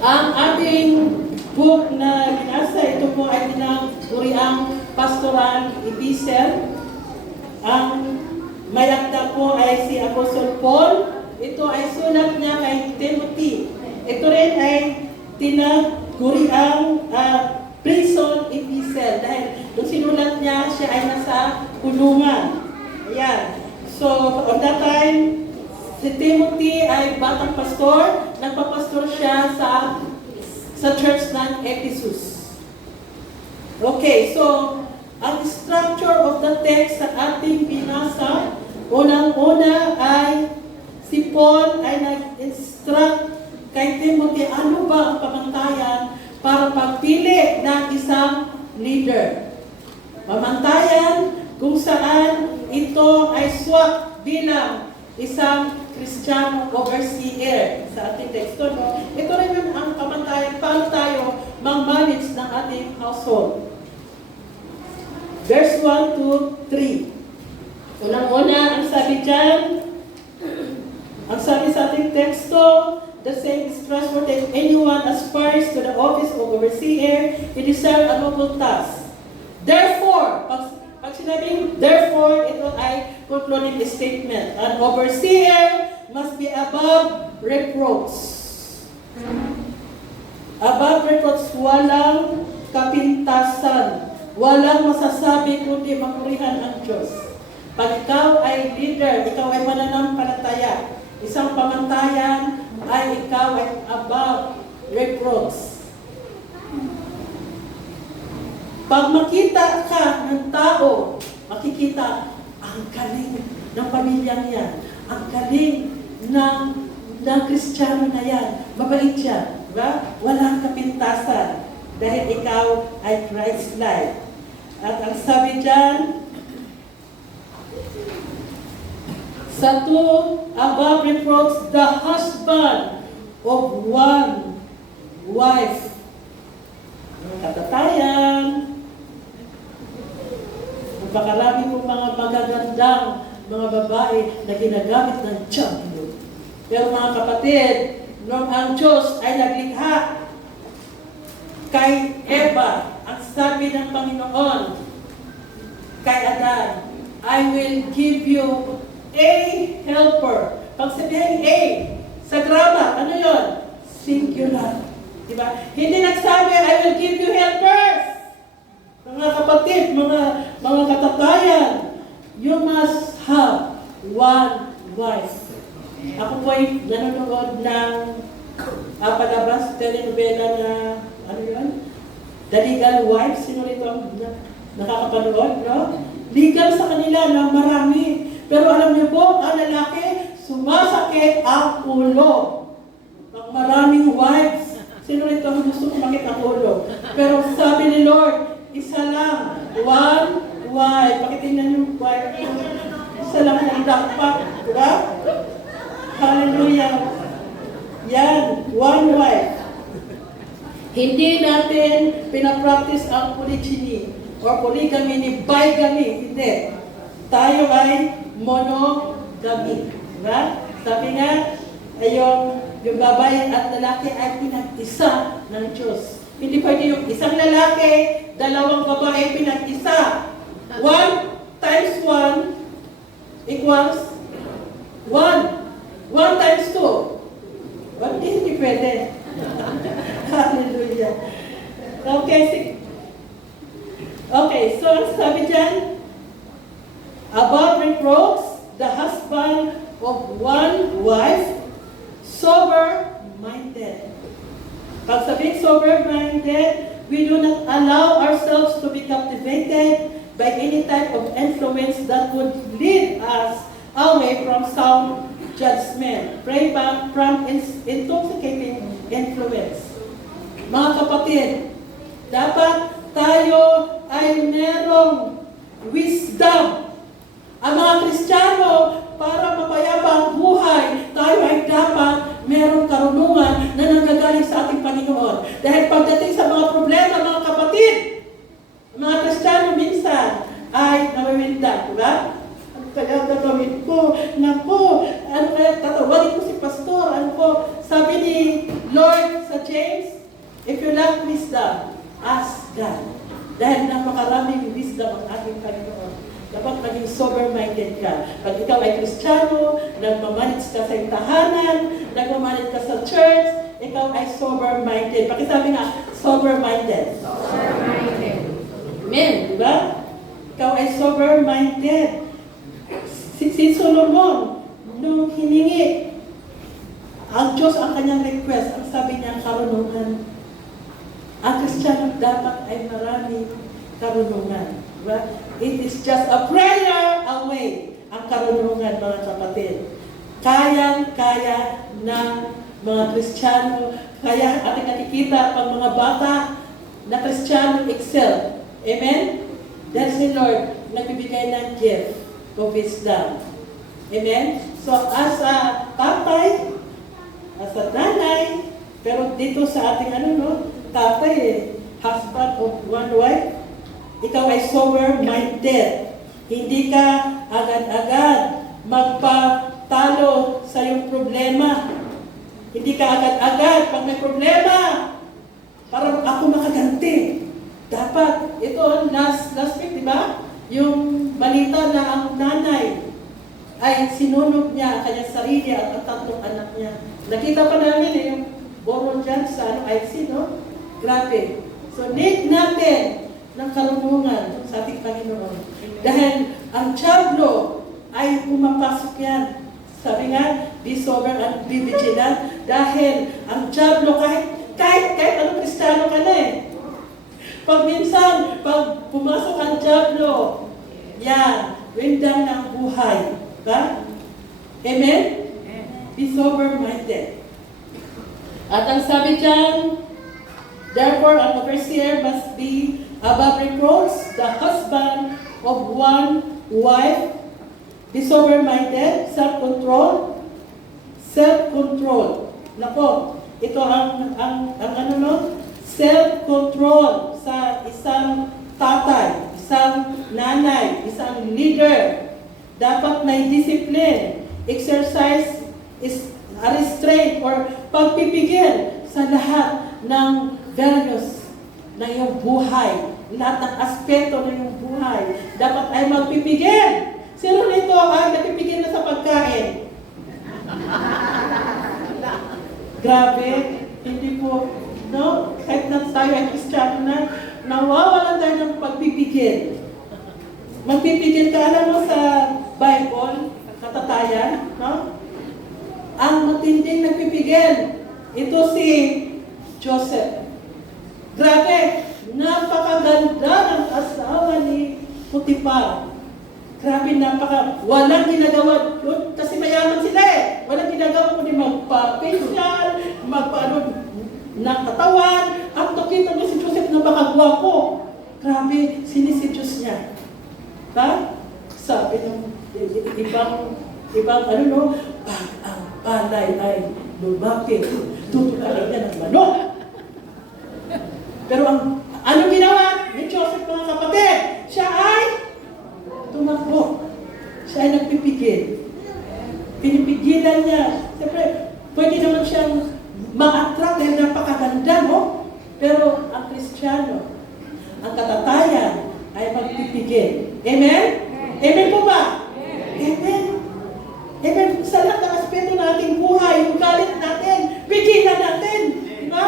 Ang ating book na binasa, ito po ay tinaguriang pastoral epistle. Ang may akda po ay si Apostle Paul. Ito ay sulat niya kay Timothy. Ito rin ay tinaguriang prison epistle dahil nung sinulat niya, siya ay nasa kulungan. Ayan. So, on that time, si Timothy ay batang pastor. Nagpapastor siya sa church ng Ephesus. Okay, so, ang structure of the text sa ating binasa, unang-una ay si Paul ay nag-instruct kay Timothy ano ba ang pamantayan para pagpili ng isang leader. Pamantayan kung saan ito ay swak bilang isang Kristiyano overseer sa ating teksto. No? Ito rin ang pamantayan paano tayo mang-manage ng ating household. Verse 1 to 3. Unang-una, ang sabi dyan, ang sabi sa ating teksto, the same is trustworthy if anyone aspires to the office of overseer, he deserves a noble task. Therefore, pag sinabing therefore, ito ay concluding statement. An overseer must be above reproach. Above reproach, walang kapintasan. Walang masasabi kundi mapurihan ang Diyos. Pag ikaw ay leader, ikaw ay mananampalataya. Isang pamantayan ay ikaw ay above reproach. Pag makita ka ng tao, makikita ang galing ng pamilyang yan. Ang galing ng Kristiyano na yan. Mabait siya. Diba? Walang kapintasan. Dahil ikaw ay Christ-like. At ang sabi dyan, sa 2, above reproach, the husband of one wife. Katatayan. Napakarami po mga magagandang mga babae na ginagamit ng champion. Pero mga kapatid, nung ang Diyos ay naglikha kay Eva, ang sabi ng Panginoon kay Adan, I will give you a helper. Pag sabihin A, sa grammar, ano yun? Singular. Diba? Hindi nagsabi, I will give you helpers. Mga kapatid, mga katatayan, you must have one wife. Ako po ay nanonood ng palabas, telenovela na, ano yun? The Legal Wife. Sino rito ang nakakapanood, no? Legal sa kanila na marami. Pero alam niyo po, ang lalaki, sumasakit ang ulo. Pag maraming wives, sino rito ang gusto kumakit ang ulo? Pero sabi ni Lord, isa lang, one wife. Pakitingnan yung wife. Isa lang ang dapat. Diba? Hallelujah. Yan, one wife. Hindi natin pinapractice ang polygyny or polygamy ni bigamy. Hindi. Tayo ay monogamy. Diba? Sabi nga, ay yung babae at lalaki ay pinag-isa ng Diyos. Hindi pwede yung isang lalaki, dalawang babae pinag-isa. 1 times 1 equals 1. 1 times 2. Hindi pwede. Hallelujah. Okay, so sabi dyan, above reproach, the husband of one wife, sober-minded. Pag sabing sober-minded, we do not allow ourselves to be captivated by any type of influence that would lead us away from sound judgment, pray from intoxicating influence. Mga kapatid, dapat tayo ay merong wisdom. Ang mga Kristiyano, para mapayapa ang buhay, tayo ay dapat merong karunungan na nanggagaling sa ating Panginoon. Dahil pagdating sa mga problema, mga kapatid, mga Kristiyano minsan ay nawawinda, diba? Ano kaya gagawin ko? Naku, ano kaya tatawagin ko si pastor? Ano po? Sabi ni Lord sa sa James, if you lack wisdom, ask God. Dahil napakaraming wisdom ang ating Panginoon. Dapat maging sober-minded ka. Pag ikaw ay Kristiyano, nagmamanage ka sa tahanan, nagmamanage ka sa church, ikaw ay sober-minded. Pakisabi nga, sober-minded. Sober-minded. Amen, di ba? Ikaw ay sober-minded. Si Solomon, nung hiningi, ang Diyos ang kanyang request, ang sabi niya, karunungan. Ang Kristiyano dapat ay marami karunungan. Diba? It is just a prayer away ang karunungan, mga kapatid. Kayang-kaya ng mga Kristiyano, kaya ating nakikita pag mga bata na Kristiyano excel. Amen? Dahil si Lord nagbibigay ng gift of wisdom. Amen? So, as a tatay, as a nanay, pero dito sa ating tatay husband of one wife, ikaw ay sober-minded. Hindi ka agad-agad magpatalo sa iyong problema. Hindi ka agad-agad pag may problema, parang ako makaganti. Dapat, ito, last week, di ba? Yung balita na ang nanay ay sinunog niya ang kanyang sarili at ang tatlong anak niya. Nakita pa namin yung borol dyan sa IC, no? Grabe. So, need natin ng karunungan sa ating Panginoon. Dahil ang Diablo ay pumapasok yan. Sabi nga, be sober and be vigilant. Dahil ang Diablo, kahit anong Kristiyano ka na pag minsan, pag pumasok ang Diablo, yan, windang ng buhay. Diba? Amen? Be sober-minded. At ang sabi dyan, therefore, an overseer must be above reproach, the husband of one wife, be sober-minded, self-control. Self-control. Nako, ito ang self-control sa isang tatay, isang nanay, isang leader. Dapat may discipline, exercise is a restraint or pagpipigil sa lahat ng values ng iyong buhay, lahat ng aspeto ng iyong buhay. Dapat ay magpipigil. Sino nito ay nagpipigil na sa pagkain? Grabe, hindi po, no? Kahit na tayo ay Kristiyano na, nawawalan tayo ng pagpipigil. Magpipigil ka, alam mo sa Bible, katatayan, no? Ang matinding nagpipigil, ito si Joseph. Grabe, napakaganda ng asawa ni Potiphar. Grabe, walang ginagawa doon kasi mayaman sila Walang ginagawa kundi magpa-facial, ng katawan. At nakita mo si Joseph na makagwapo. Grabe, siniseduce niya. Sabi ng ibang pag ang palay ay lumaki, tutularan niya ng manok. Pero ano ginawa ni Joseph, mga kapatid? Siya ay tumakbo. Siya ay nagpipigil. Pinipigilan niya. Siyempre, pwede naman siyang ma-attract dahil napakaganda, no? Pero ang Kristiyano, ang katatayan ay magpipigil. Amen? Amen po ba? Amen. Amen. Sa lahat ng aspeto ng ating buhay, yung galit natin, pigilan natin. Diba?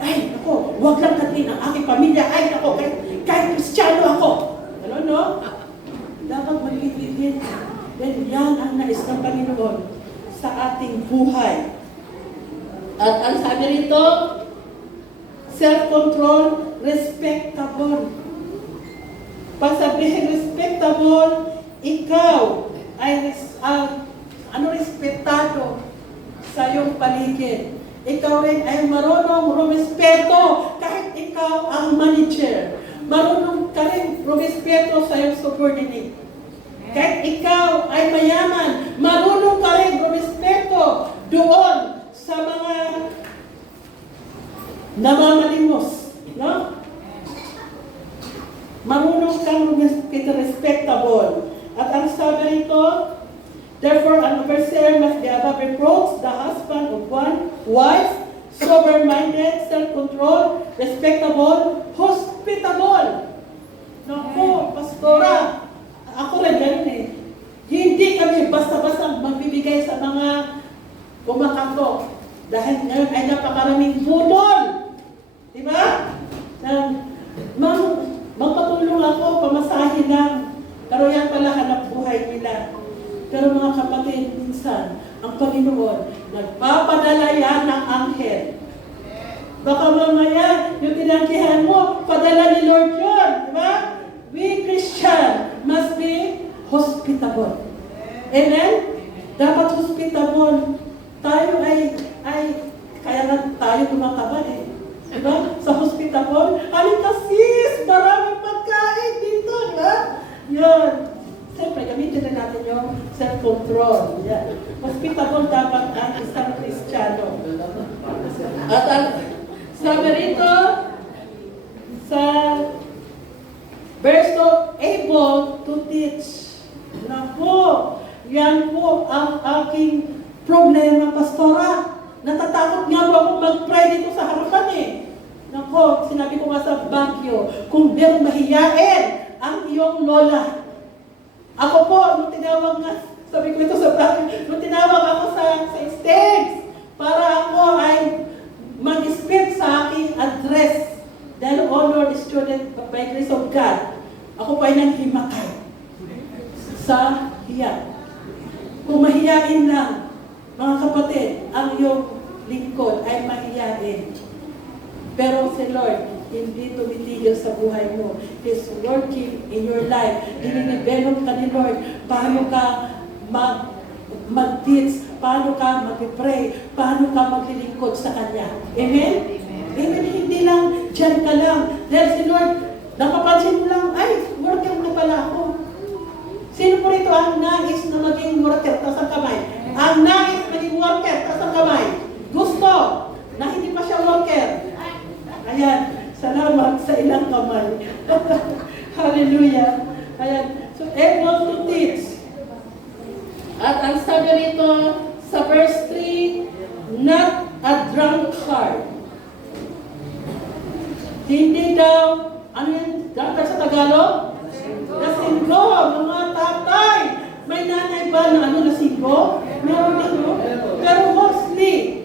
Ay, ako, huwag lang natin ang aking pamilya. Ay, ako, kahit Kristiyano ako. Ano, no? Dapat magpipigil. Then, yan ang nais ng Panginoon sa ating buhay. At ang sabi rito, self-control, respectable. Pag sabihin respectable, ikaw ay respetado sa iyong paligid. Ikaw rin ay marunong rumispeto kahit ikaw ang manager. Marunong ka rin rumispeto sa iyong subordinate. Kahit ikaw ay mayaman, marunong ka rin rumispeto doon sa mga namamalimos. No? Marunong kang respectable. At ang sabi rito, therefore, an overseer must be above reproach, the husband of one wife, sober-minded, self-control, respectable, hospitable. Naku, pastora, ako rin ganun eh. Hindi kami basta-basta magbibigay sa mga kumakatok. Dahil ngayon ay napakaraming budol. Diba? Magpatulong ako, pamasahin lang. Pero yan pala hanap buhay nila. Pero mga kapatid, minsan, ang Panginoon, nagpapadala yan ng anghel. Baka mamaya, yung tinangkihan mo, padala ni Lord yun. Diba? We Christian must be hospitable. Amen? Dapat hospitable. Tayo ay kaya nga tayo tumataba eh. Diba? Sa hospitable, halika sis, maraming pagkain dito. Diba? Yan. Siyempre, gamitin na natin yung self-control. Yan. Hospitable dapat ang isang Kristiyano. At sabi rito, sa verse 2, able to teach. Naku, yan po ang aking problema, pastora. Natatakot nga po ako mag-pray dito sa harapan eh. Naku, sinabi ko nga sa Baguio, kung merong mahiyain ang iyong lola. Ako po, nung tinawag nga, sabi ko ito sa Baguio, nung tinawag ako sa stage, para ako ay mag-speak sa aking address. Dahil honored student by grace of God, ako pa ay nanghimatay sa hiya. Kung mahiyain lang, mga kapatid, ang iyong lingkod ay mahiyain. Pero si Lord, hindi tumitigil sa buhay mo. He's working in your life. Dinidevelop ka ni Lord. Paano ka mag-teach? Paano ka mag-pray? Paano ka maglilingkod sa Kanya? Amen? Amen. Hindi lang, dyan ka lang. Dahil si Lord, napapansin mo lang, ay, worker na pala ako. Sino po rito ang nais na maging worker tas ang kamay? Ang nais maging worker tas ang kamay. Gusto na hindi pa siya worker. Ayan, salamat sa ilang kamay. Hallelujah. Ayan, so able to teach. At ang sabi rito sa verse 3, not a drunkard. Hindi daw, ano yan, drunkard sa Tagalog? Lasinggo, mga tatay. May nanay ba na lasinggo? Meron din, no? Pero mostly,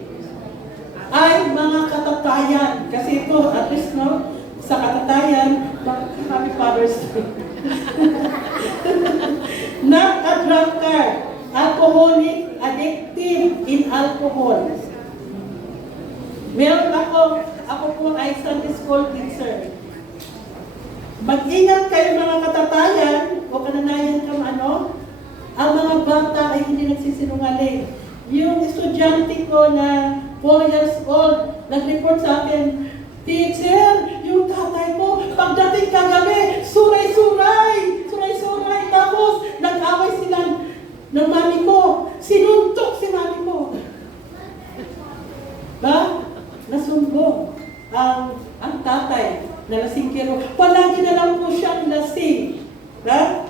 ay mga katatayan. Kasi ito, at least, no, sa katatayan, Happy Father's Day. Not a drunkard, alcoholic, addictive in alcohol. Meron ako po ay Sunday school teacher. Mag-ingat kayo mga katatayan o kananayan kang ang mga bata ay hindi nagsisinungaling. Yung estudyante ko na 4 years old, nag-report sa akin, teacher, yung tatay ko, pagdating kagabi, suray-suray, tapos nag-away sila ng mami ko, sinuntok si mami ko. Ba? Nasumbong ang tatay na lasingkero. Palagi na lang po siyang lasing. Ba?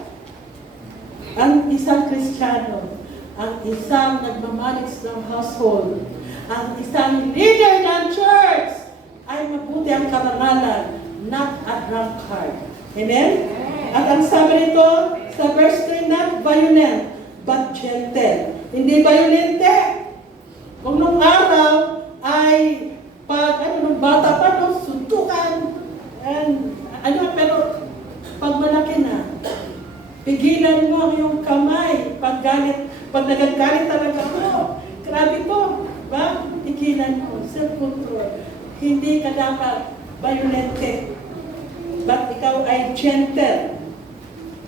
Ang isang Kristiyano, ang isang nagmamanage ng household, ang isang leader ng church, ay mabuti ang karangalan, not a drunkard. Amen? At ang sabi nito, sa verse 3, not violent, but gentle. Hindi violente. Kung nung araw ay nung bata pa, no, suntukan, pero pag malaki na, pigilan mo yung kamay, pag nagagalit talaga mo, grabe po, ba? Pigilan mo, self-control. Hindi ka dapat violente, but ikaw ay gentle,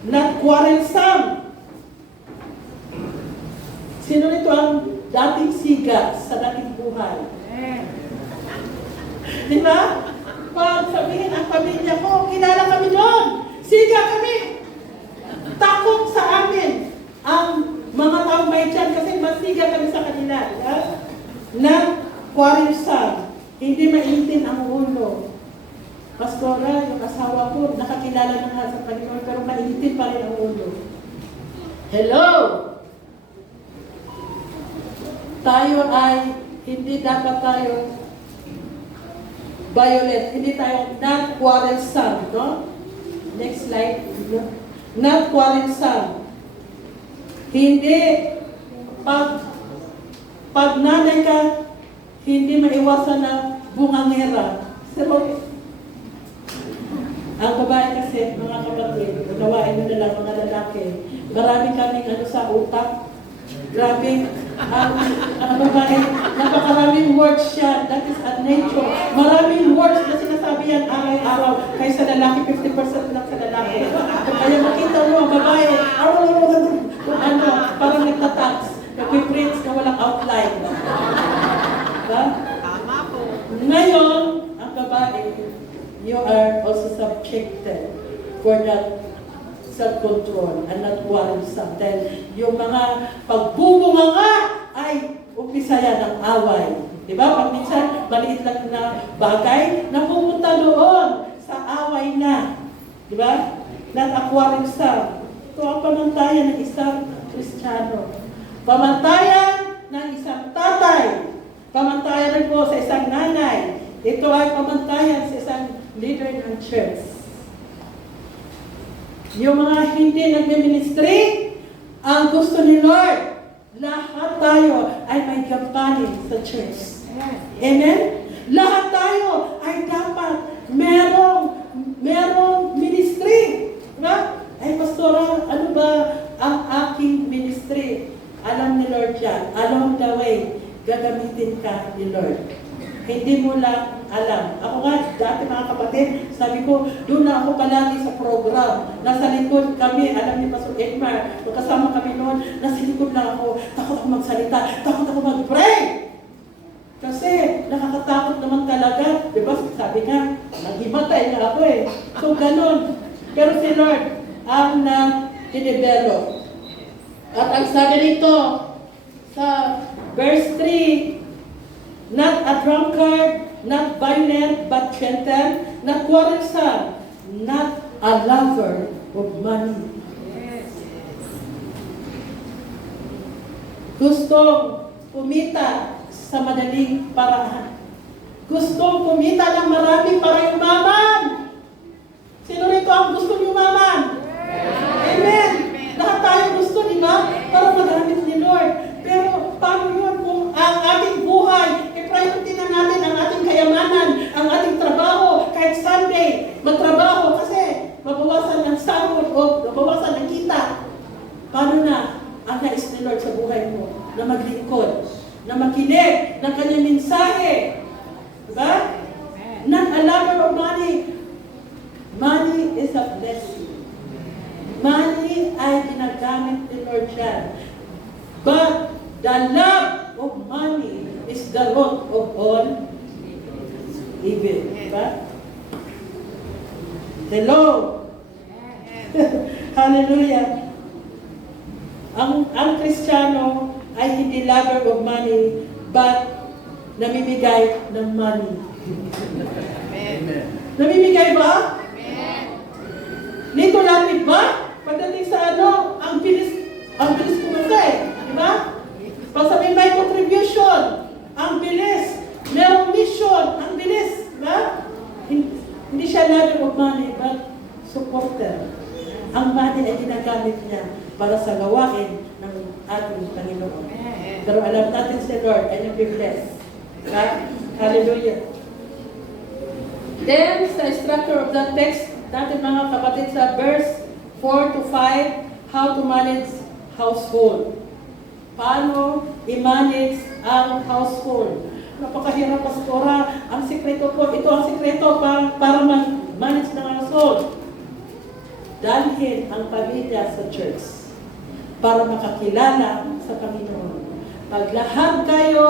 not quarrelsome. Sino nito ang dating siga sa dating buhay? Di ba? Pag sabihin ang pamilya ko, kilala kami doon. Siga kami. Takot sa amin ang mga taong may tiyan kasi masiga kami sa kanila. Diba? Na quarrelsome. Hindi maintin ang ulo. Pastora, yung asawa ko, nakakilala na nga sa Panginoon, pero maintin pa rin ang ulo. Hello! Tayo ay, hindi dapat tayo violent. Hindi tayo not quarrelsome, no? Next slide. No? Not quarrelsome. Hindi. Pag nanay ka, hindi maiwasan na bungangera. So, ang babae kasi, mga kapatid, gawain mo na lang mga lalaki. Marami kaming sa utak. Grabe, ang babae, napakaraming words siya. That is at nature. Maraming words na sinasabi yan araw-araw. Kaya sa lalaki, 50% lang sa lalaki. Kaya makita mo, ang babae, parang nagtatax. Nag-prints na walang outline. Diba? Tama po. Ngayon, ang babae, you are also subjected for that self-control and not quarrelsome. Dahil yung mga pagbubunga nga ay umpisa yan ng away. Diba? Pag minsan, maliit lang na bagay, napupunta doon sa away na. Diba? Not a quarrelsome. Ito ang pamantayan ng isang Kristiyano. Pamantayan ng isang tatay. Pamantayan rin po sa isang nanay. Ito ay pamantayan sa isang leader ng church. Yung mga hindi nagme-ministry, ang gusto ni Lord, lahat tayo ay may gampanin sa church. Amen? Lahat tayo ay dapat merong ministry. Diba? Ay, pastora, ano ba ang aking ministry? Alam ni Lord yan. Along the way, gagamitin ka ni Lord. Hindi mo lang alam. Ako nga, dati mga kapatid, sabi ko, doon na ako palagi sa program. Nasa likod kami, alam ni Pastor Edmar, magkasama kami noon, nasa likod lang ako, takot ako magsalita, takot ako mag-pray. Kasi nakakatakot naman talaga. Diba, sabi nga, naghimatay na ako eh. So, ganun. Pero si Lord, ang na-develop. At ang sabi nito, sa verse 3, not a drunkard, not violent, but gentle, not quarrelsome, not a lover of money. Gustong kumita sa madaling paraan. Gustong kumita ng marami para yumaman. Sino rito ang gusto yumaman? Amen. Lahat tayo gusto, di ba? Para magamit ni Lord. Pero paano yun kung ang ating buhay, i-priority na natin ang ating kayamanan, ang ating trabaho, kahit Sunday, magtrabaho kasi mabawasan ng sahod o mabawasan ng kita. Paano na ang nais ni Lord sa buhay mo na maglingkod, na makinig ng kanyang mensahe? Diba? Not a lover of money. Money is a blessing. Money ay ginagamit ni Lord yan. But the love of money is the root of all evil. Diba? Hello? Hallelujah. Ang Kristiyano ay hindi lover of money, but namimigay ng money. Amen. Namimigay ba? Amen. Nito lapit ba? Pagdating sa ang bilis kumasay. Di ba? Pag sabihin may contribution, ang bilis. Merong mission, ang bilis. Di ba? Hindi siya lover of money, but supporter. Ang money ay ginagamit niya para sa gawain ng ating Panginoon. Pero alam natin si Lord ay nag-bless. Diba? Hallelujah. Then, sa structure of the text, natin mga kapatid sa verse 4 to 5, how to manage household. Paano i-manage ang household? Napakahirap, pastora. Ang sikreto po, ito ang sikreto para mag-manage ng household. Dalhin ang pamilya sa church para makakilala sa Panginoon. Pag lahat kayo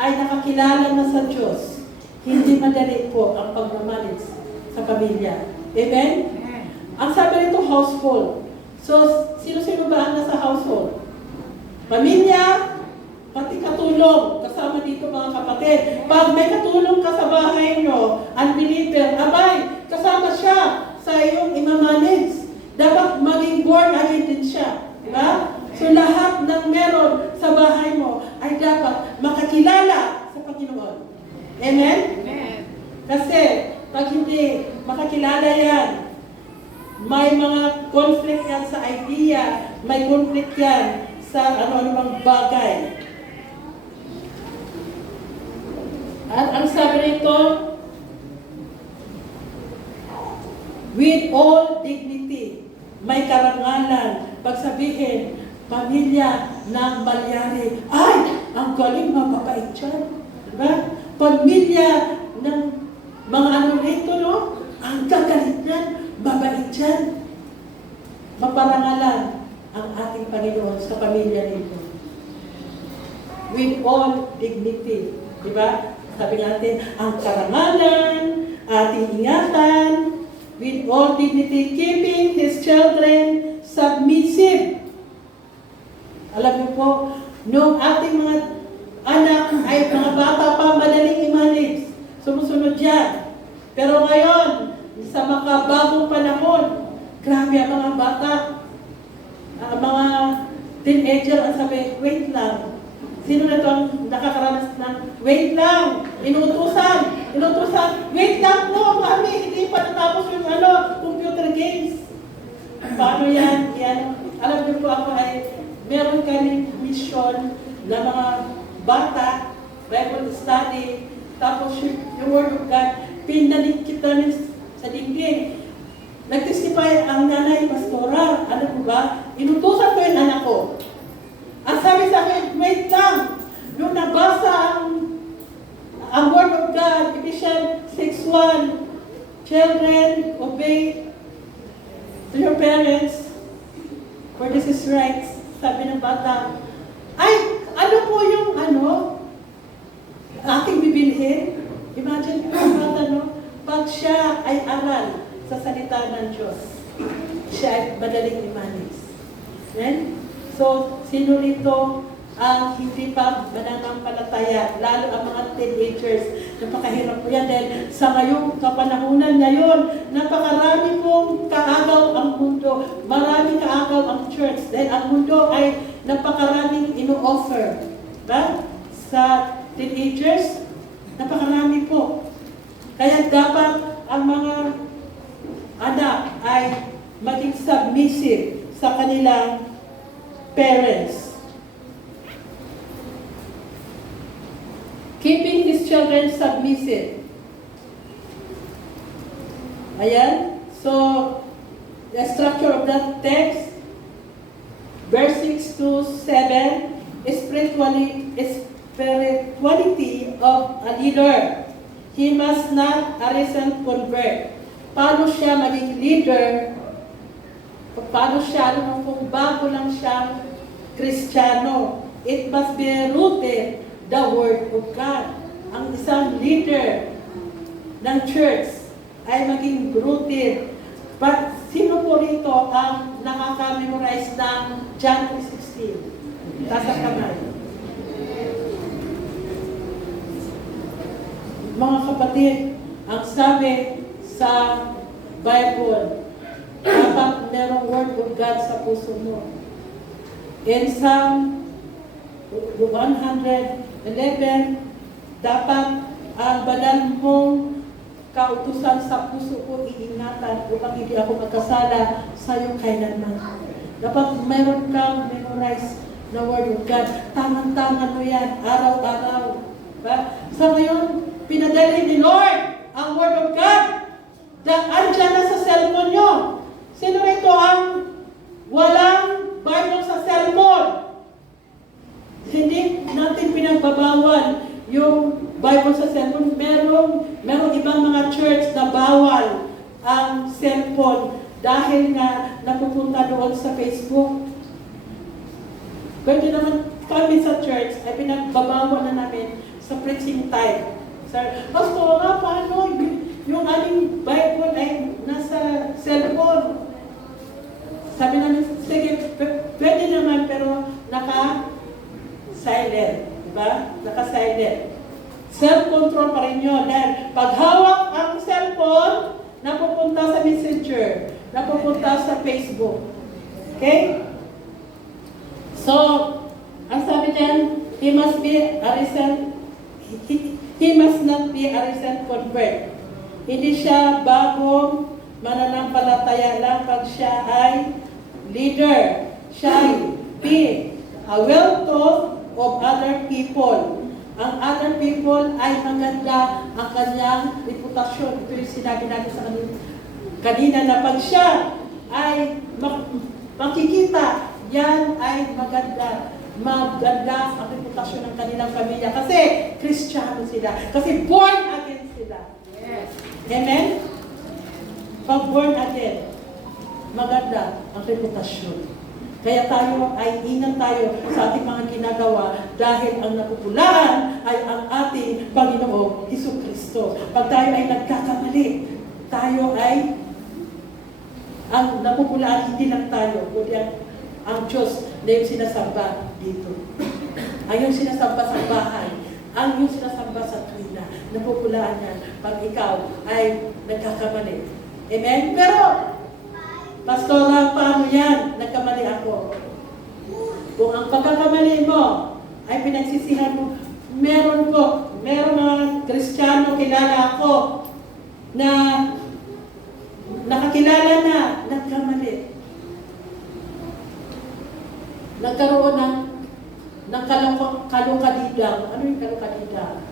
ay nakakilala na sa Diyos, hindi madali po ang pag-manage sa pamilya. Amen? Ang sabi nito, household. So, sino-sino ba ang nasa household? Pamilya, pati katulong. Kasama dito mga kapatid. Pag may katulong ka sa bahay nyo, unbeliever, abay, kasama siya sa iyong imamanage. Dapat maging born again din siya. Diba? So lahat ng meron sa bahay mo ay dapat makakilala sa Panginoon. Amen? Amen. Kasi, pag hindi makakilala yan, may mga conflict yan sa idea, may conflict yan sa ano-ano bang bagay. At ang sabi rito, with all dignity, may karangalan. Pagsabihin, pamilya ng Malyari, ay, ang galing, mababait dyan. Diba? Pamilya ng mga ano rito, no? Ang gagaling yan, babait dyan. Maparangalan ang ating Panginoon sa pamilya nito. With all dignity. Diba? Sabi natin, ang karangalan, ating ingatan, with all dignity, keeping His children submissive. Alam niyo po, nung ating mga anak ay mga bata pa, madaling i-manage. Sumusunod yan. Pero ngayon, sa makabagong panahon, grabe ang mga bata, mga teenager, ang sabi, wait lang. Sino na ito ang nakakaranas ng, wait lang, inutusan, wait lang po, mami, hindi pa natapos yung computer games. Paano yan? Alam niyo po ako ay, meron kami mission na mga bata, Bible study, tapos yung Word of God, pinalikit namin sa dingding. Nag-testify ang nanay pastora. Ano po ba? Inutusan ko yung anak ko. Ang sabi sa akin, wait lang. Nung nabasa ang Word of God, Ephesians 6:1, children, obey to your parents, for this is right. Sabi ng bata, ay, ano po yung aking bibilhin? Imagine yung bata, no? Pag siya ay aral sa salita ng Diyos, siya ay madaling i-manage. Then, so, sino rito ang hindi pa mananampalataya, lalo ang mga teenagers, napakahirap po yan dahil sa ngayong kapanahunan ngayon, napakarami pong kaagaw ang mundo, maraming kaagaw ang church, dahil ang mundo ay napakaraming ino-offer. Ba? Sa teenagers, napakarami po. Kaya dapat ang mga anak ay maging submissive sa kanilang parents. Keeping his children submissive. Ayan. So, the structure of that text, verse 6 to 7, spirituality of a leader. He must not a recent convert. Paano siya maging leader? Paano siya, kung bago lang siyang Kristiyano? It must be rooted the Word of God. Ang isang leader ng church ay maging rooted. But sino po rito ang nakaka-memorize ng John 3:16? Taas ang kamay. Mga kapatid, ang sabi sa Bible, dapat merong Word of God sa puso mo. In Psalm 111, dapat ang banal mong kautusan sa puso ko iingatan upang hindi ako magkasala sa iyo kailanman. Dapat mayroon kang memorize na Word of God. Tangan-tangan mo yan, araw-araw. Ba? Sa ngayon, pinadali ni Lord ang Word of God. Andyan na sa cellphone nyo. Sino rito ang walang Bible sa cellphone? Hindi natin pinagbabawal yung Bible sa cellphone. Merong ibang mga church na bawal ang cellphone dahil nga napupunta doon sa Facebook. Pwede naman kami sa church ay pinagbabawal na namin sa preaching time. Sir, Pastor, paano yung aming Bible ay nasa cellphone? Sabi namin, sige, pwede naman pero naka-silent. Diba? Naka-silent. Self-control pa rin yun. Dahil pag hawak ang cellphone, napupunta sa Messenger, napupunta sa Facebook. Okay? So, ang sabi niyan, he must not be a recent convert. Hindi siya bagong mananampalataya lang pag siya ay leader. Siya ay be well-taught of other people. Ang other people ay maganda ang kanyang reputasyon. Ito yung sinabi natin sa kanina na pag siya ay makikita, yan ay maganda. Maganda ang reputasyon ng kanilang pamilya. Kasi Kristiyano sila. Kasi born again sila. Yes. Amen? Pag born again, maganda ang reputasyon. Kaya tayo ay ingat tayo sa ating mga ginagawa dahil ang napupulaan ay ang ating Panginoong Hesukristo. Pag tayo ay nagkakamali, tayo ay ang napupulaan hindi lang tayo, kundi ang Diyos na yung sinasamba dito. Ang yung sinasamba sa bahay, ang yung sinasamba sa tuwina, napupulaan yan pag ikaw ay nagkakamali. Amen? Pero, Pastora, paano yan? Nagkamali ako. Kung ang pagkakamali mo ay pinagsisihan mo, meron mga Kristiyano kilala ako na nakakilala na nagkamali. Nagkaroon ng kalukadidang. Ano yung kalukadidang?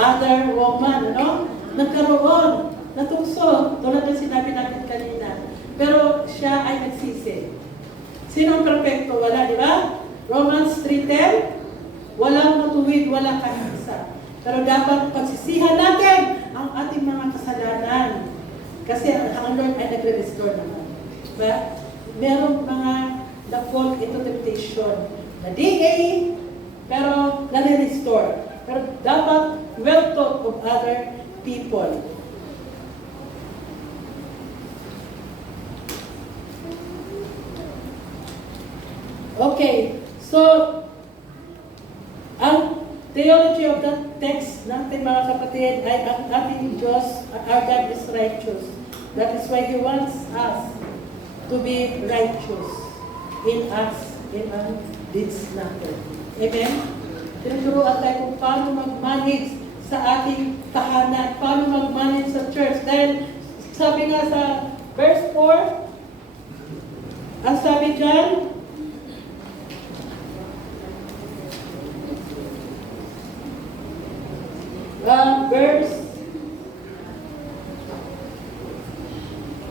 Other woman, ano? Nagkaroon. Natukso, tulad ng sinabi natin kanina. Pero siya ay nagsisi. Sino ang perfecto? Wala, di ba? Romans 3:10, walang matuwid, walang kahit isa. Pero dapat pagsisihan natin ang ating mga kasalanan. Kasi ang Lord ay nagre-restore naman. Diba? Merong mga na-fall into temptation. Na-DA, pero nare-restore. Pero dapat well-taught of other people. Okay, so, ang theology of that text natin mga kapatid ay ang ating Diyos, our God is righteous. That is why He wants us to be righteous in us, in our deeds natin. Amen? Tinuturuan tayo kung paano mag-manage sa ating tahanan, paano mag-manage sa church. Dahil sabi nga sa verse 4, ang sabi dyan, verse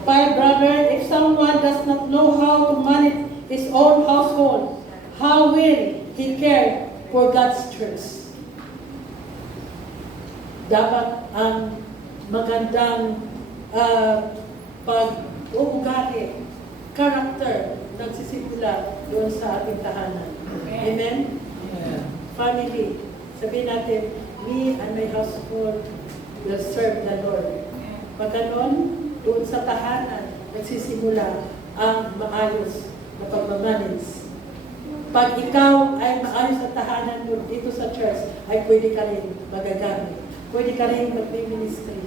5, brother, if someone does not know how to manage his own household, how will he care for God's church? Dapat ang magandang pag-uugali, character, nagsisimula doon sa ating tahanan. Amen? Amen. Family, sabihin natin, me and my household will serve the Lord. Pag ganon, doon sa tahanan, nagsisimula ang maayos na pagmamanage. Pag ikaw ay maayos sa tahanan mo dito sa church, ay pwede ka rin magagamit. Pwede ka rin mag-ministry.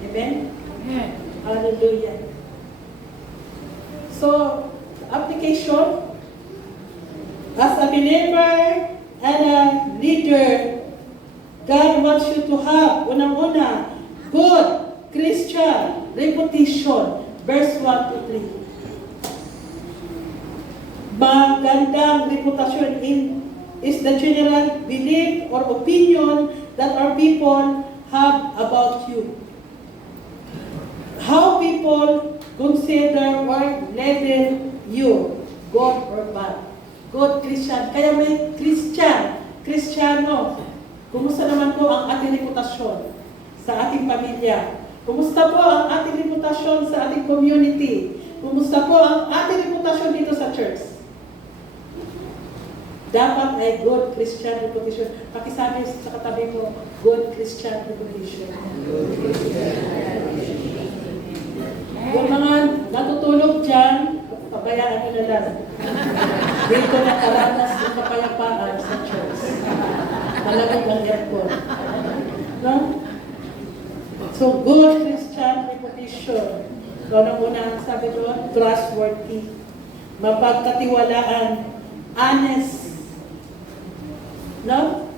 Amen? Amen. Hallelujah. So, application, as a believer and a leader, God wants you to have, unang-una, good Christian reputation. Verse 1 to 3. Magandang reputasyon is the general belief or opinion that our people have about you. How people consider or label you, good or bad. Good Christian. Kaya may Kristiyano. Kumusta naman po ang ating reputasyon sa ating pamilya? Kumusta po ang ating reputasyon sa ating community? Kumusta po ang ating reputasyon dito sa church? Dapat ay good Christian reputation. Pakisabi sa katabi mo, good Christian reputation. Yung mga natutulog dyan, pabayaan nyo na lang. Dito na karanas ng kapayapaan sa church. Malamig ang aircon. No? So, good Christian reputation. Unang-una, sabi doon, trustworthy. Mapagkatiwalaan. Honest. No?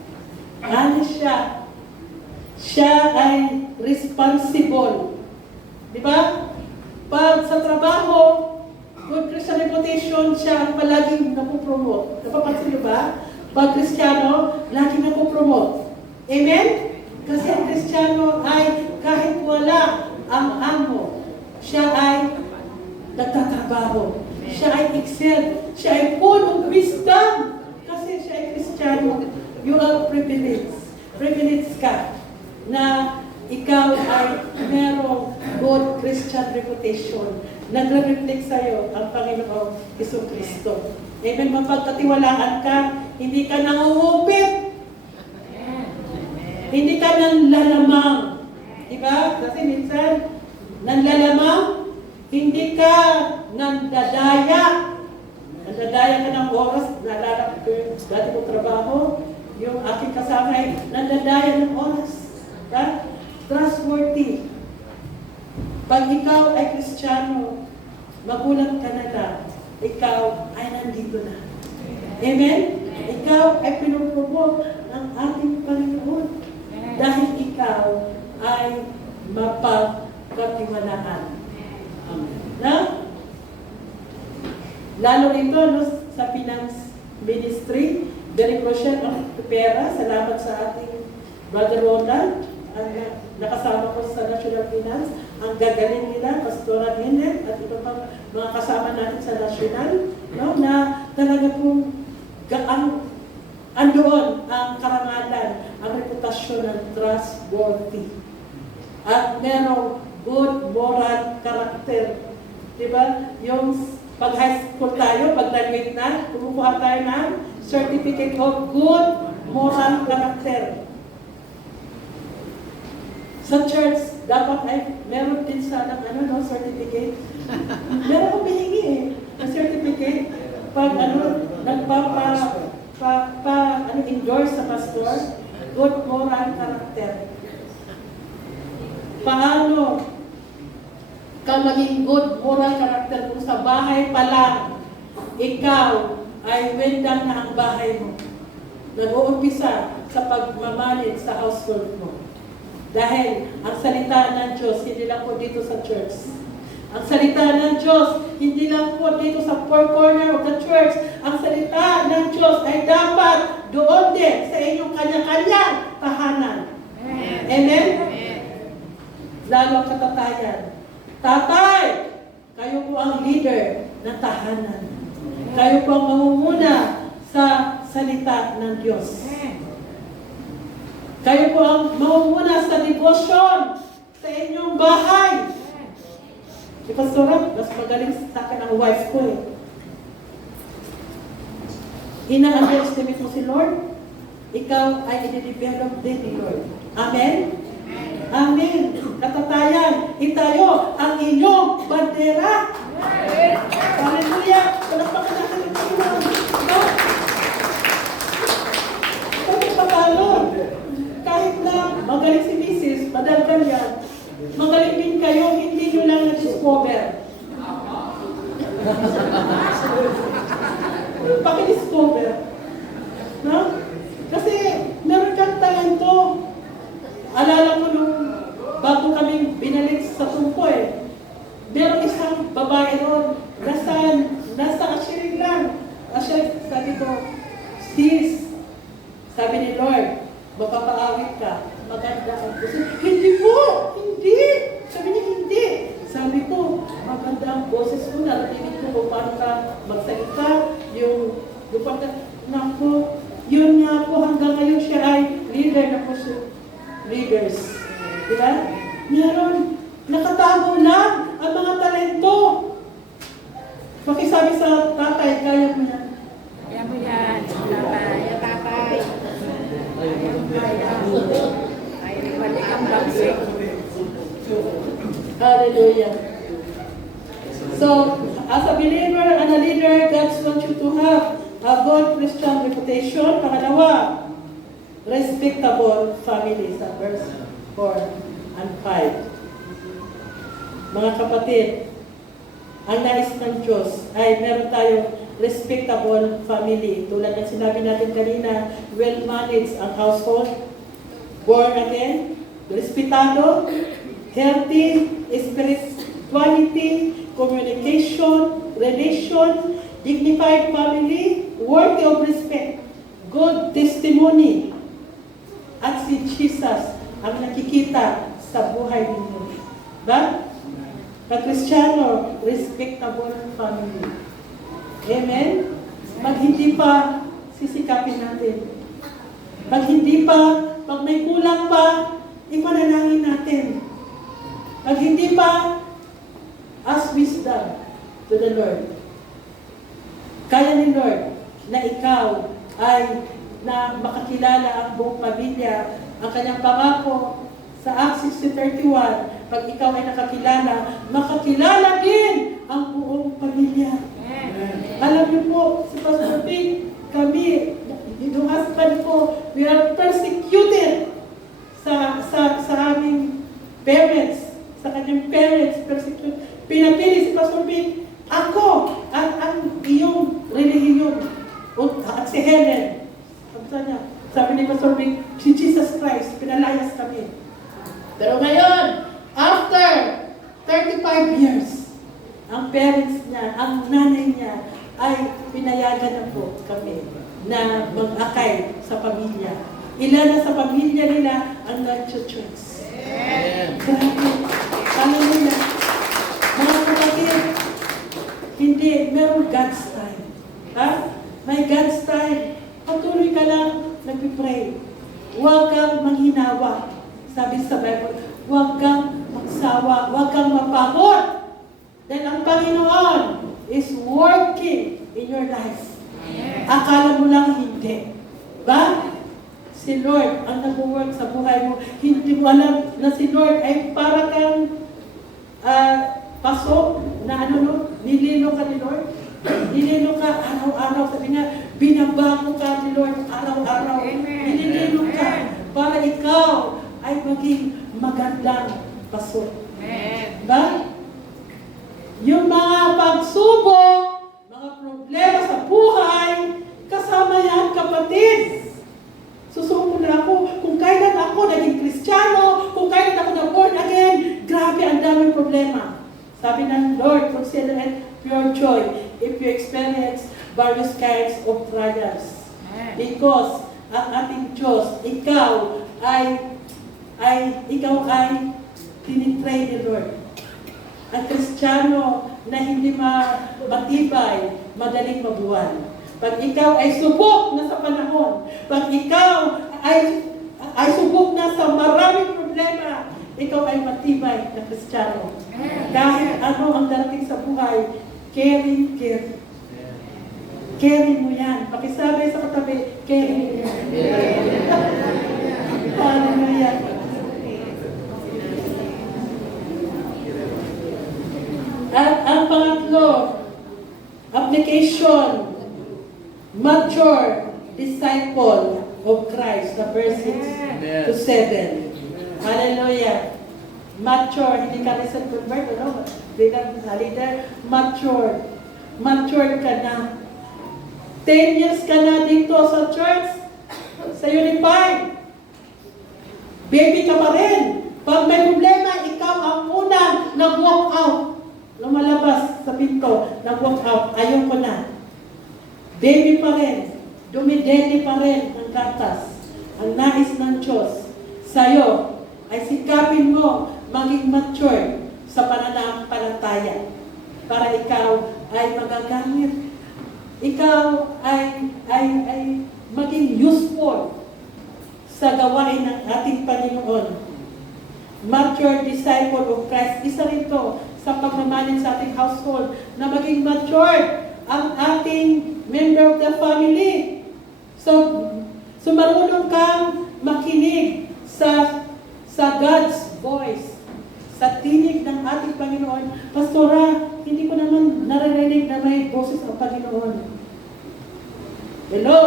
Honest siya. Siya ay responsible. Di ba? Pag sa trabaho, good Christian reputation, siya ang palaging napopromote. Napapansin niyo ba? Pag Kristiyano, laging napopromote. Amen? Kasi ang Kristiyano ay kahit wala ang amo, siya ay nagtatrabaho. Siya ay excel. Siya ay full of wisdom. Kasi siya ay Kristiyano. You are privileged. Privileged ka na ikaw ay merong good Christian reputation. Nagre-reflect sa'yo ang Panginoong Jesucristo. Amen. Mapagkatiwalaan ka, hindi ka nangungupit. Hindi ka nanlalamang. Diba? Kasi minsan, nanlalamang, hindi ka nandadaya. Nandadaya ka ng oras, naalala ko yung dati kong trabaho, yung aking kasama ay nandadaya ng oras. Diba? Trustworthy. Pag ikaw ay Kristiyano, magulat ka na lang, ikaw ay nandito na. Amen? Ikaw ay pinupromote ng ating Panginoon. Dahil ikaw ay mapagkatiwalaan. Na? Lalo rito no, sa finance ministry, very crucial ang pera. Salamat sa ating Brother Ronald. Nakasama ko sa National Finance. Ang gagaling nila, Pastora Nenet, at iba pang mga kasama natin sa National, no, na talaga pong andoon ang karangalan, ang reputasyon ng trustworthy. At merong good moral character. Diba? Yung pag high school tayo, pag graduate na, kumukuha tayo ng certificate of good moral character. Sa church, dapat ay meron din sana certificate. Meron ko bihingi na certificate. Pag endorse sa pastor, good moral character. Paano ka maging good moral character kung sa bahay pa lang, ikaw ay wendang na ang bahay mo. Nag-uumpisa sa pagmamanage sa household mo. Dahil ang salita ng Diyos, hindi lang po dito sa church. Ang salita ng Diyos, hindi lang po dito sa four corner of the church. Ang salita ng Diyos ay dapat doon din sa inyong kanya-kanyang tahanan. Amen? Amen? Lalo ang katatayan. Tatay, kayo po ang leader ng tahanan. Kayo po ang mamumuna sa salita ng Diyos. Kayo po ang mamumuna sa devotion sa inyong bahay. Si Pastora, mas magaling sa akin ang wife ko eh. Ina-underestimate mo si Lord, ikaw ay i-develop din ni Lord. Amen? Amen. Katatayan, itayo ang inyong bandera. Hallelujah. Palakpakan natin ang Panginoon. Bakit patalo? Kahit na magaling si Mrs., madalgan yan, magaling din kayo, hindi nyo lang na-discover. Paki-discover. No? Kasi meron kang talento. Alala ko nung bago kaming binalik sa tungko eh, meron isang babae ron, nasa ashirig lang. Ashirig, sabi ko, sis, sabi ni Lord, mapapaawit ka, maganda ang boses. Hindi po! Hindi! Sabi niya, hindi. Sabi ko, maganda ang boses ko, narinig ko kung paano ka magsalita, yung pagka, naku, yun nga po, hanggang ngayon siya ay leader na po siya. Leaders. Diba? Meron, nakatago lang ang mga talento. Pakisabi sa tatay, kaya mo yan. Kaya mo yan, tatay. Tatay. Ay, balik ang bagsik. Hallelujah. So, as a believer and a leader, God wants you to have a good Christian reputation. Pangalawa, respectable family sa verse 4 and 5. Mga kapatid, ang nais ng Diyos ay meron tayong respectable family. Tulad ng sinabi natin kanina, well-managed ang household, born again, respetado, healthy, spirituality, communication, relation, dignified family, worthy of respect, good testimony. At si Jesus ang nakikita sa buhay ninyo. Ba? Na Kristiyano, respectable family. Amen? Pag hindi pa, sisikapin natin. Pag hindi pa, pag may kulang pa, ipanalangin natin. Pag hindi pa, ask wisdom to the Lord. Kaya ni Lord na ikaw ay na makakilala ang buong pamilya. Ang kanyang pangako sa Acts 16:31, pag ikaw ay nakakilala, makakilala din ang buong pamilya. Alam niyo po, si Pastor Big, kami, yung husband ko, we are persecuted sa aming parents, sa kanyang parents, persecuted. Pinapili si Pastor Big, ako, ang iyong relihiyon, at si Helen. Sabi ni Pastor Big, si Jesus Christ, pinalayas kami. Pero ngayon, after 35 years, ang parents niya, ang nanay niya, ay pinayagan na po kami na mag-akay sa pamilya. Ilan na sa pamilya nila ang nag-church. Grabe. Hallelujah. Mga kapatid, hindi, meron God's time. Ha? May God's time. Patuloy ka lang, nagpipray. Huwag kang manghinawa. Sabi sa Bible, huwag kang magsawa, huwag kang mapagod. Dahil ang Panginoon is working in your life. Akala mo lang hindi. Ba? Si Lord ang nag-work sa buhay mo. Hindi mo alam na si Lord ay para kang paso na nilino ka ni Lord. Nilino ka araw-araw. Sabi nga, binabago ka ni Lord araw-araw. Nilino ka para ikaw ay maging magandang paso. Ba? Yung mga pagsubok, mga problema sa buhay, kasama yan, kapatid. Susuko na ako, kung kailan ako naging Kristiyano, kung kailan ako na-born again, grabe, ang daming problema. Sabi ng Lord, consider it pure joy if you experience various kinds of trials. Because ang ating Diyos, ikaw ay tinitry ni Lord. Ang Kristiyano na hindi matibay, madaling mabuwan. Pag ikaw ay subok na sa panahon, pag ikaw ay subok na sa maraming problema, ikaw ay matibay na Kristiyano. Kahit ano ang darating sa buhay, caring. Caring mo yan. Pakisabi sa katabi, caring mo yan. Hallelujah. At ang pangatlo, application, mature disciple of Christ, na verse 6 to 7. Hallelujah. Mature, hindi ka recent convert, bilang leader, mature. Mature ka na. 10 years ka na dito sa church, sa Unified. Baby ka pa rin. Pag may problema, ikaw ang unang nag-walk out. Lumalabas sa pinto, nag-walk out, ayaw ko na. Baby pa rin, dumideli pa rin ang gatas. Ang nais ng Diyos sa'yo ay sikapin mo maging mature sa pananampalataya para ikaw ay magagamit. Ikaw ay maging useful sa gawain ng ating Panginoon. Mature disciple of Christ, isa rito sa pagmamanin sa ating household na maging mature ang ating member of the family. So marunong kang makinig sa God's voice, sa tinig ng ating Panginoon. Pastora, hindi ko naman naririnig na may boses ang Panginoon. Hello?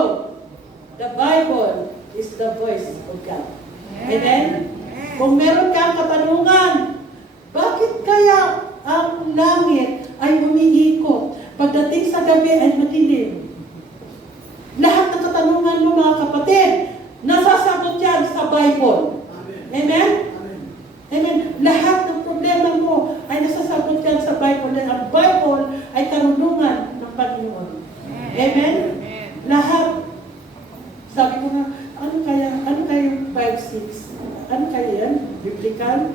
The Bible is the voice of God. Amen? Kung meron kang katanungan, bakit kaya ang langit ay umiikot? Pagdating sa gabi ay madilim. Lahat ng katanungan mo, mga kapatid, nasasagot yan sa Bible. Amen? 6. Ano kayo yan? Biblical?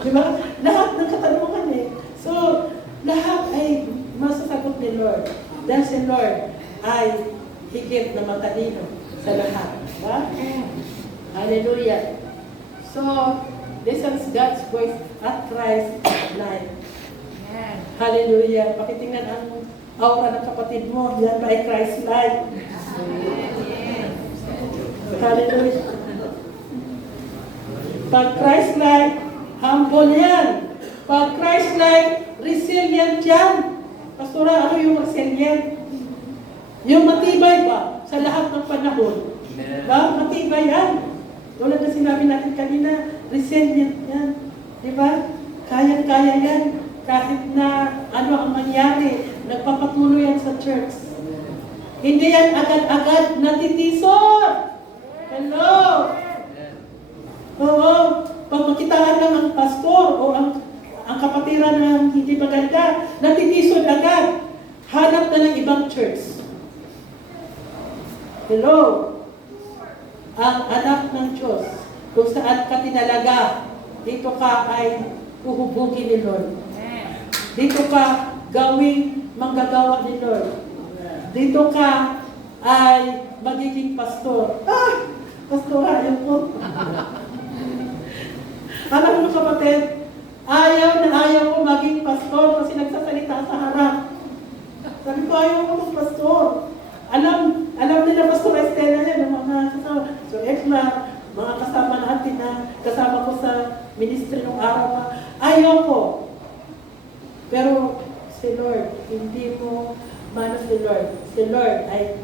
Di ba? Lahat ng katanungan eh. So, lahat ay masasagot ni Lord. Dahil si Lord ay higit na matalino sa lahat. Diba? Hallelujah. So, listen to God's voice at Christ life. Hallelujah. Pakitingnan ang aura ng kapatid mo. Yan ba ay Christ life? Hallelujah. Pag Christ life, humble yan. Pag Christ life, resilient yan. Pastora, ano yung resilient? Yung matibay ba sa lahat ng panahon? Diba? Matibay yan. Tulad na sinabi natin kanina, resilient yan. Diba? Kaya-kaya yan. Kahit na ano ang mangyari, nagpapatuloy yan sa church. Hindi yan agad-agad natitisod. Hello? Oo. Pag makitaan lang ang pastor o ang kapatiran ng hindi maganda, natitisod agad. Hanap na ng ibang church. Hello? Ang anak ng Diyos, kung saan ka tinalaga, dito ka ay uhubugin ni Lord. Dito ka gawing manggagawa ni Lord. Dito ka ay magiging pastor. Pastor, ayaw ko. Alam mo kapatid, ayaw ko maging pastor kasi nagsasalita sa harap. Sabi ko, ayaw ko maging pastor. Alam nila Pastor Estela yan, ng mga kasama. So, Ekla, mga kasama natin na kasama ko sa ministry ng araw pa. Ayaw ko. Pero si Lord, hindi mo manos si Lord. Si Lord ay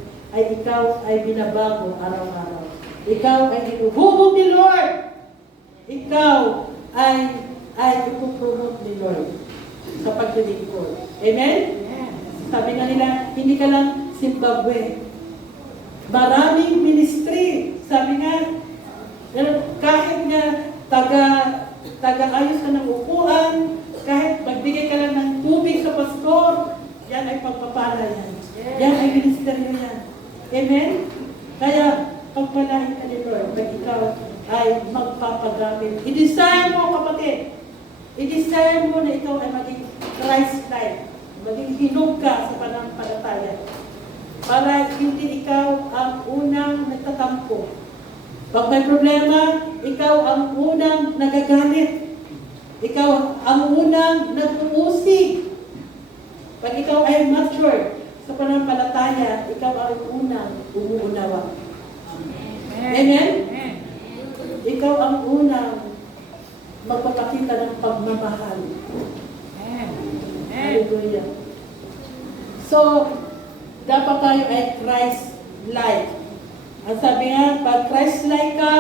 ikaw ay binabago araw-araw. Ikaw ay inuhubog ni Lord. Ikaw ay ipupromote ni Lord sa paglilingkod. Amen? Sabi nga nila, hindi ka lang Zimbabwe. Maraming ministry. Sabi nga, kahit nga taga-ayos ka ng upuan, kahit magbigay ka lang ng tubig sa pastor, yan ay pagpapala yan. Yan ay ministeryo yan. Amen? Kaya, pagpalain ka ni Lord, pag ikaw ay magpapagamit. I-desire mo, kapatid. I-desire mo na ikaw ay maging Christ-like. Maging hinog ka sa pananampalataya. Para hindi ikaw ang unang nagtatampo. Pag may problema, ikaw ang unang nagagalit. Ikaw ang unang nag-uusig. Pag ikaw ay mature sa pananampalataya, ikaw ang unang umuunawa. Amen? Ikaw ang unang magpapakita ng pagmamahal. Hallelujah. So, dapat tayo ay Christ-like. Ang sabi nga, pag Christ-like ka,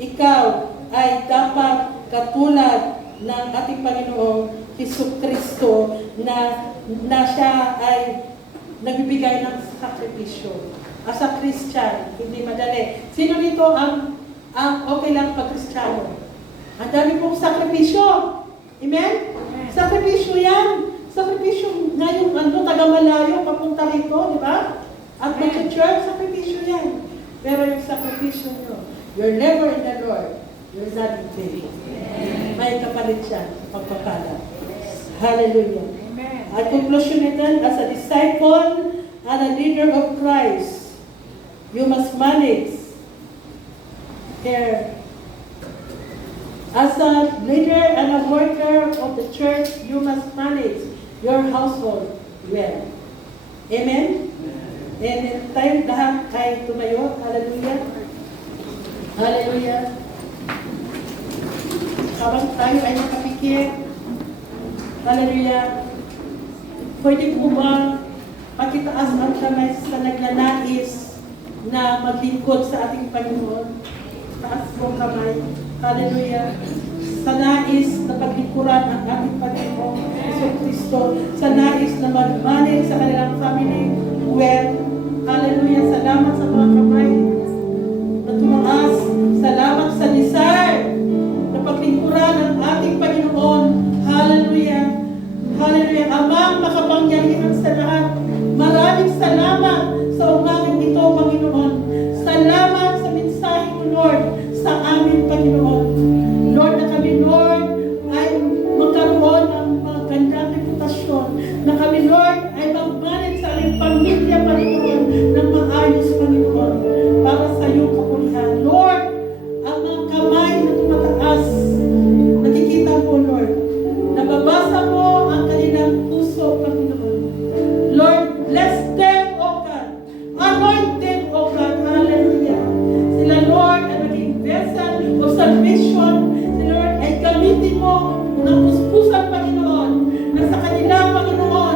ikaw ay dapat katulad ng ating Panginoong Jesucristo na siya ay nagbibigay ng sakripisyo. As a Christian, hindi madali. Sino dito ang okay lang pag-Kristiyano? Ang dami pong sakripisyo. Amen? Sakripisyo yan. Sakripisyo na yung taga-malayo papunta rito, di ba? At mag-church, sakripisyo yan. Pero yung sakripisyo nyo, you're never in the Lord, you're not in faith. May kapalit siya, pagpapala. Hallelujah. At conclusion nito, as a disciple and a leader of Christ, you must manage here. As a leader and a worker of the church, you must manage your household well. Amen? And tayo lahat ay tumayo. Hallelujah. Hallelujah. Habang tayo ay nakapikit. Hallelujah. Pwede po ba pakitaas ang kamay sa nagnanais na maglingkod sa ating Panginoon? Taas po kamay. Hallelujah. Sa nais na paglingkuran ang ating Panginoon Jesucristo, sa nais na mag-manage sa kanilang family well. Hallelujah. Salamat sa mga kamay na tumaas. Salamat sa desire na paglingkuran ang ating Panginoon. Hallelujah. Hallelujah. Amang makapangyarihan sa lahat. Maraming salamat sa umagang ito, Panginoon. Salamat sa mensahe mo, Lord. Sa sa amin, Panginoon. Lord, na kami, Lord, ay magkaroon ng mga gandang reputasyon. Na kami, Lord, ay mag-manage sa aming pamilya, Panginoon, ng maayos, Panginoon, para sa iyong kapulihan. Lord, ang mga kamay na tumataas, nakikita mo, Lord, nababasa mo ang kanilang puso, Panginoon. Lord, bless them, O God. Anoint them, O God. Hallelujah. Sila, Lord, ay maging vessel of salvation. Sila, Lord, ay gamitin mo ng puspusan, Panginoon, na sa kanila, Panginoon,